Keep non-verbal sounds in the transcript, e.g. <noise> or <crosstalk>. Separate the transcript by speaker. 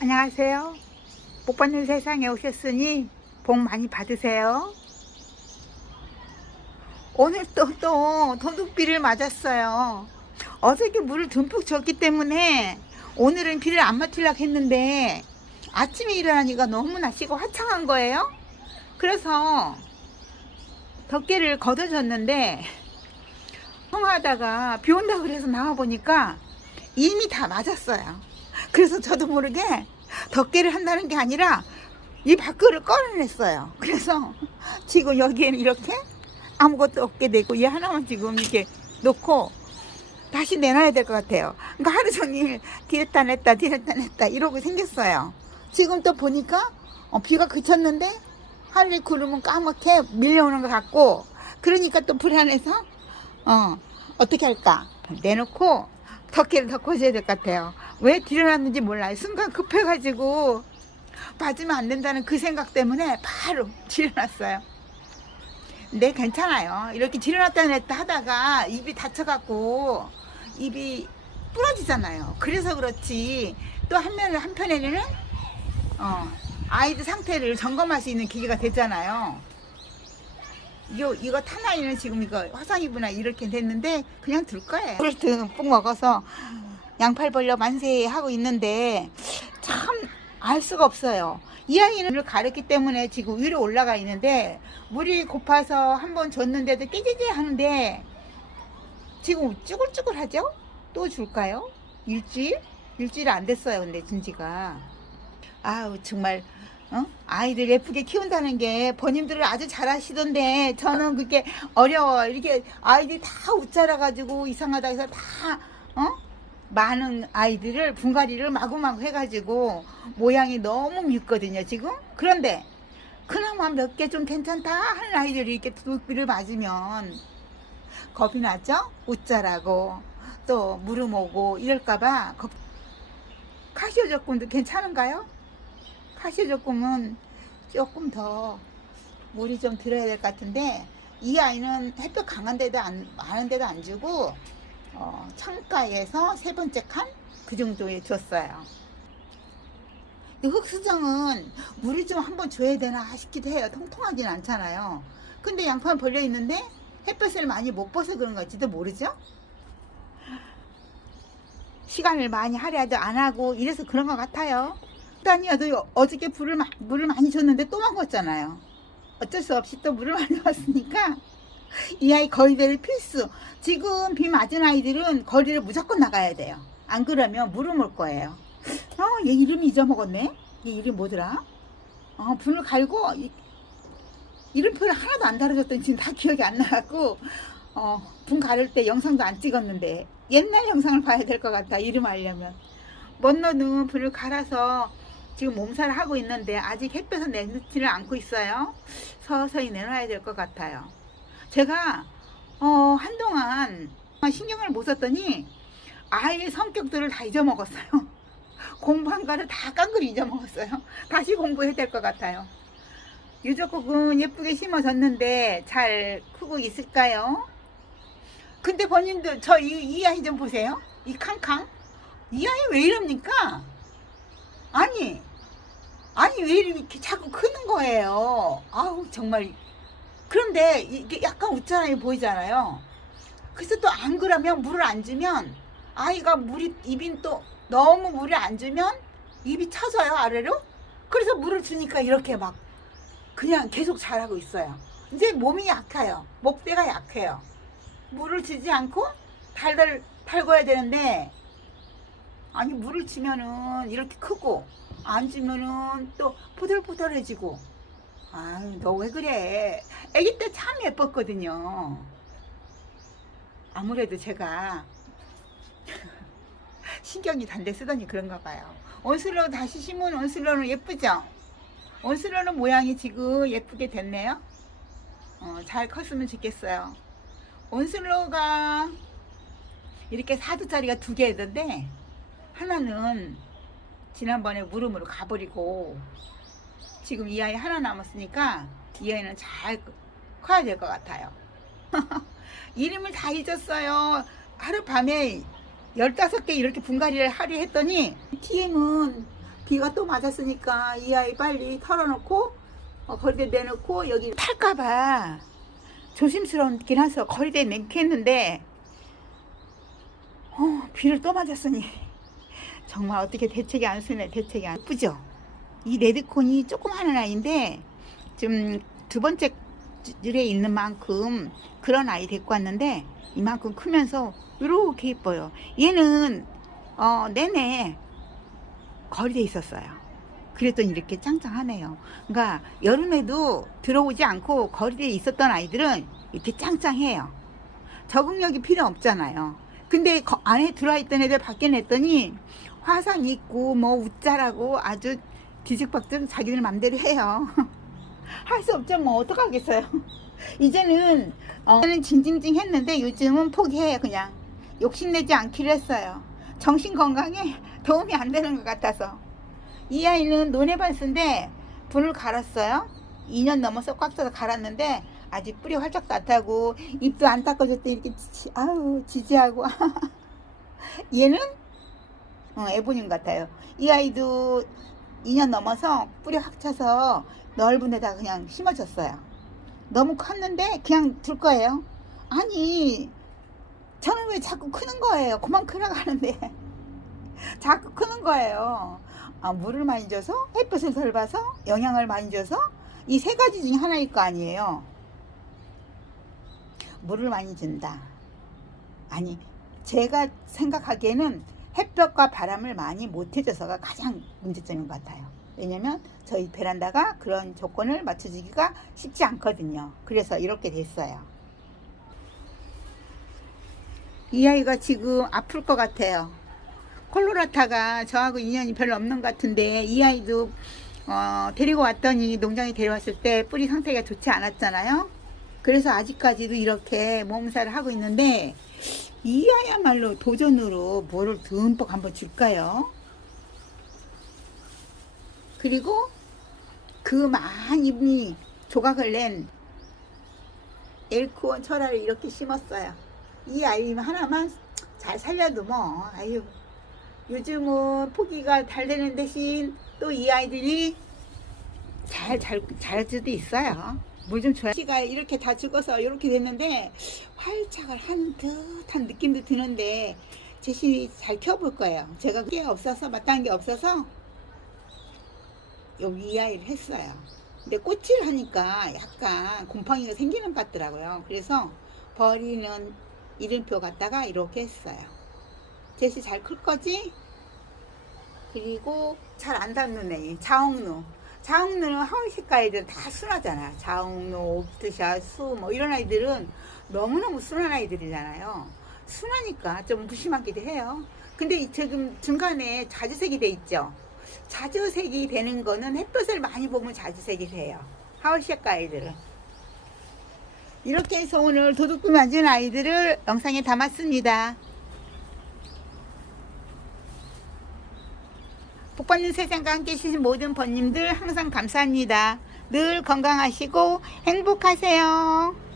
Speaker 1: 안녕하세요. 복 받는 세상에 오셨으니 복 많이 받으세요. 오늘 또, 또 도둑비를 맞았어요. 어저께 물을 듬뿍 줬기 때문에 오늘은 비를 안 맞추려고 했는데 아침에 일어나니까 너무 날씨가 화창한 거예요. 그래서 덮개를 걷어줬는데 통화하다가 비 온다고 그래서 나와보니까 이미 다 맞았어요. 그래서 저도 모르게 덮개를 한다는 게 아니라 이 밖을 꺼내냈어요. 그래서 지금 여기에는 이렇게 아무것도 없게 되고 얘 하나만 지금 이렇게 놓고 다시 내놔야 될 것 같아요. 그러니까 하루 종일 뒤랬다 냈다 뒤랬다 냈다 이러고 생겼어요. 지금 또 보니까 어, 비가 그쳤는데 하늘에 구름은 까맣게 밀려오는 것 같고 그러니까 또 불안해서 어, 어떻게 할까 내놓고 덮개를 덮어줘야 될 것 같아요. 왜 뒤려놨는지 몰라요. 순간 급해가지고 맞으면 안 된다는 그 생각 때문에 바로 뒤려놨어요. 근데 괜찮아요. 이렇게 뒤려놨다 냈다 하다가 입이 다쳐갖고 입이 부러지잖아요. 그래서 그렇지 또 한면 한편에는 어, 아이들 상태를 점검할 수 있는 기계가 됐잖아요. 이거 이거 타나이는 지금 이거 화상 입으나 이렇게 됐는데 그냥 둘 거예요. 물을 듬뿍 먹어서 양팔 벌려 만세 하고 있는데 참 알 수가 없어요. 이 아이는 가렸기 때문에 지금 위로 올라가 있는데 물이 고파서 한번 줬는데도 깨지지 하는데 지금 쭈글쭈글하죠? 또 줄까요? 일주일? 일주일 안 됐어요. 근데 준지가 아우 정말 어? 아이들 예쁘게 키운다는 게 번님들은 아주 잘하시던데 저는 그게 어려워 이렇게 아이들이 다 웃자라 가지고 이상하다 해서 다 어? 많은 아이들을 분갈이를 마구마구 해가지고 모양이 너무 밉거든요 지금 그런데 그나마 몇 개 좀 괜찮다 하는 아이들이 이렇게 두비를 맞으면 겁이 나죠 웃자라고 또 물음 오고 이럴까봐 겁... 카시오 적군도 괜찮은가요? 적군은 조금 더 물이 좀 들어야 될 것 같은데 이 아이는 햇볕 강한 데도 안 많은 데도 안 주고 어, 창가에서 세 번째 칸 그 정도에 줬어요. 이 흑수정은 물을 좀 한번 줘야 되나 싶기도 해요. 통통하진 않잖아요. 근데 양파는 벌려 있는데 햇볕을 많이 못 봐서 그런 건지도 모르죠. 시간을 많이 할애도 안 하고 이래서 그런 것 같아요. 단이어도 어저께 불을 마- 물을 많이 줬는데 또 먹었잖아요. 어쩔 수 없이 또 물을 <laughs> 많이 줬으니까 이 아이 거리대를 필수. 지금 비 맞은 아이들은 거리를 무조건 나가야 돼요. 안 그러면 물을 올 거예요. 어, 얘 이름 잊어먹었네. 얘 이름 뭐더라? 어, 분을 갈고 이, 이름표를 하나도 안 달아줬더니 지금 다 기억이 안 나갖고 어, 분 가를 때 영상도 안 찍었는데 옛날 영상을 봐야 될 것 같아. 이름 알려면. 먼너는 불을 갈아서 지금 몸살을 하고 있는데 아직 햇볕은 내놓지를 않고 있어요. 서서히 내놔야 될 것 같아요. 제가 어, 한동안 신경을 못 썼더니 아이의 성격들을 다 잊어먹었어요. <laughs> 공부한 거를 다 깡그리 잊어먹었어요. 다시 공부해야 될 것 같아요. 유적국은 예쁘게 심어졌는데 잘 크고 있을까요? 근데 본인들 저 이 이 아이 좀 보세요. 이 캉캉. 이 아이 왜 이럽니까? 아니, 아니 왜 이렇게 자꾸 크는 거예요? 아우 정말. 그런데 이게 약간 웃자라이 보이잖아요. 그래서 또 안 그러면 물을 안 주면 아이가 물이 입이 또 너무 물을 안 주면 입이 쳐져요 아래로. 그래서 물을 주니까 이렇게 막 그냥 계속 자라고 있어요. 이제 몸이 약해요. 목대가 약해요. 물을 주지 않고 달달 달궈야 되는데 아니 물을 주면은 이렇게 크고 안 주면은 또 포들포들해지고. 아유 너 왜 그래? 아기 때 참 예뻤거든요. 아무래도 제가 <laughs> 신경이 단데 쓰더니 그런가 봐요. 온슬로 다시 심은 온슬로는 예쁘죠? 온슬로는 모양이 지금 예쁘게 됐네요. 어, 잘 컸으면 좋겠어요. 온슬로가 이렇게 사두짜리가 두개 있던데 하나는 지난번에 물음으로 가버리고 지금 이 아이 하나 남았으니까 이 아이는 잘 커야 될 것 같아요. <laughs> 이름을 다 잊었어요. 하룻밤에 15개 이렇게 분갈이를 하려 했더니 TM은 비가 또 맞았으니까 이 아이 빨리 털어놓고 어, 거리대 내놓고 여기 탈까봐 조심스럽긴 해서 거리대 내겠는데 어, 비를 또 맞았으니 정말 어떻게 대책이 안 쓰네 대책이 안 예쁘죠? 이 레드콘이 조그마한 아이인데 좀 두 번째 줄에 있는 만큼 그런 아이 데리고 왔는데 이만큼 크면서 이렇게 예뻐요. 얘는 어 내내 거리돼 있었어요. 그랬더니 이렇게 짱짱하네요. 그러니까 여름에도 들어오지 않고 거리돼 있었던 아이들은 이렇게 짱짱해요. 적응력이 필요 없잖아요. 근데 거- 안에 들어와 있던 애들 밖에 냈더니 화상 있고 뭐 웃자라고 아주 뒤죽박죽 자기들 맘대로 해요. <laughs> 할 수 없죠 뭐 어떡하겠어요. <laughs> 이제는 어, 는 징징징 했는데 요즘은 포기해요 그냥 욕심내지 않기로 했어요. 정신 건강에 <laughs> 도움이 안 되는 것 같아서 이 아이는 논해반스인데 불을 갈았어요. 2년 넘어서 꽉 차서 갈았는데 아직 뿌리 활짝도 안 타고 잎도 안 닦아줬더니 이렇게 지지, 아우 지지하고 얘는 어, 에보님 같아요. 이 아이도 2년 넘어서 뿌리 확 차서 넓은 데다가 그냥 심어졌어요. 너무 컸는데 그냥 둘 거예요. 아니 저는 왜 자꾸 크는 거예요. 그만 크나가는데 <laughs> 자꾸 크는 거예요. 아, 물을 많이 줘서 햇볕을 덜 봐서 영양을 많이 줘서 이 세 가지 중에 하나일 거 아니에요. 물을 많이 준다. 아니 제가 생각하기에는 햇볕과 바람을 많이 못 해줘서가 가장 문제점인 것 같아요. 왜냐면 저희 베란다가 그런 조건을 맞춰주기가 쉽지 않거든요. 그래서 이렇게 됐어요. 이 아이가 지금 아플 것 같아요. 콜로라타가 저하고 인연이 별로 없는 것 같은데 이 아이도 어, 데리고 왔더니 농장에 데려왔을 때 뿌리 상태가 좋지 않았잖아요. 그래서 아직까지도 이렇게 몸살을 하고 있는데 이 아야말로 도전으로 뭐를 듬뿍 한번 줄까요? 그리고 그 많이 조각을 낸 엘크원 철화를 이렇게 심었어요. 이 아이 하나만 잘 살려도 뭐 아유 요즘은 포기가 잘 되는 대신 또 이 아이들이 잘 잘 잘지도 있어요. 물 좀 줘야. 씨가 이렇게 다 죽어서 이렇게 됐는데 활착을 한 듯한 느낌도 드는데 제시 잘 키워볼 거예요. 제가 게 없어서 마땅한 게 없어서 여기 이 아이를 했어요. 근데 꽃을 하니까 약간 곰팡이가 생기는 것 같더라고요. 그래서 버리는 이름표 갖다가 이렇게 했어요. 제시 잘 클 거지? 그리고 잘 안 닿는 애, 자옥루. 자옥루는 하울식 아이들은 다 순하잖아. 자옥루, 옵트샷, 수, 뭐 이런 아이들은 너무너무 순한 아이들이잖아요. 순하니까 좀 무심하기도 해요. 근데 이 지금 중간에 자주색이 돼 있죠. 자주색이 되는 거는 햇볕을 많이 보면 자주색이 돼요. 하울식 아이들은. 이렇게 해서 오늘 도둑도 만진 아이들을 영상에 담았습니다. 복받는 세상과 함께 해주신 모든 번님들 항상 감사합니다. 늘 건강하시고 행복하세요.